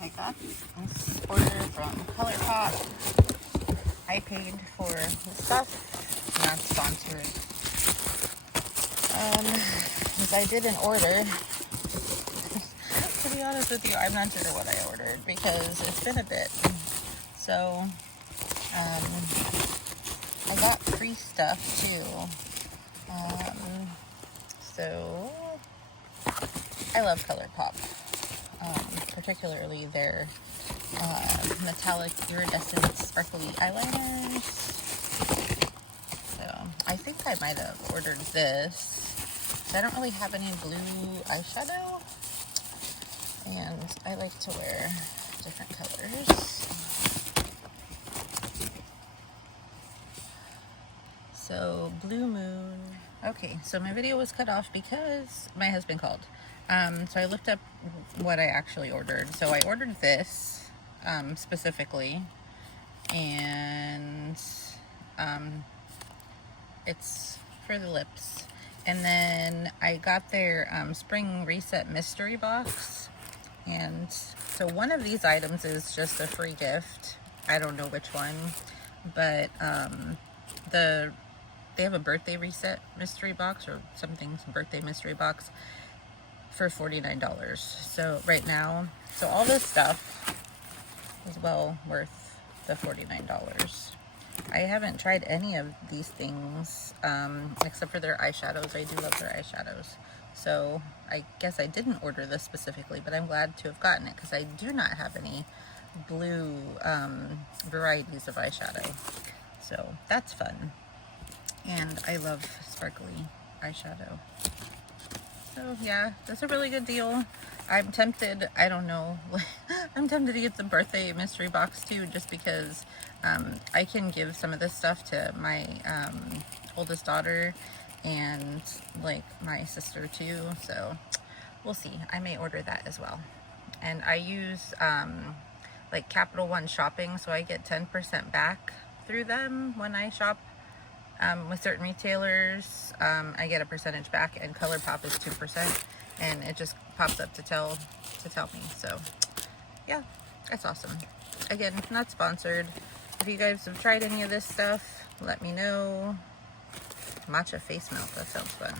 I got this order from ColourPop. I paid for the stuff, not sponsored. Because I did an order. To be honest with you, I'm not sure what I ordered because it's been a bit. So, I got free stuff too. So I love ColourPop, particularly their metallic iridescent sparkly eyeliners. So I think I might have ordered this. So I don't really have any blue eyeshadow, and I like to wear different colors. So Blue Moon. Okay, so my video was cut off because my husband called. So I looked up what I actually ordered. So I ordered this specifically, and it's for the lips. And then I got their Spring Reset Mystery Box. And so one of these items is just a free gift. I don't know which one, but they have a birthday reset mystery box or something, some birthday mystery box for $49. So right now, so all this stuff is well worth the $49. I haven't tried any of these things except for their eyeshadows. I do love their eyeshadows. So I guess I didn't order this specifically, but I'm glad to have gotten it because I do not have any blue varieties of eyeshadow. So that's fun. And I love sparkly eyeshadow. So yeah, that's a really good deal. I'm tempted, I don't know, I'm tempted to get the birthday mystery box too, just because I can give some of this stuff to my oldest daughter and like my sister too. So we'll see. I may order that as well. And I use like Capital One Shopping, so I get 10% back through them when I shop. With certain retailers, I get a percentage back, and ColourPop is 2%, and it just pops up to tell me. So yeah, that's awesome. Again, not sponsored. If you guys have tried any of this stuff, let me know. Matcha face melt, that sounds fun.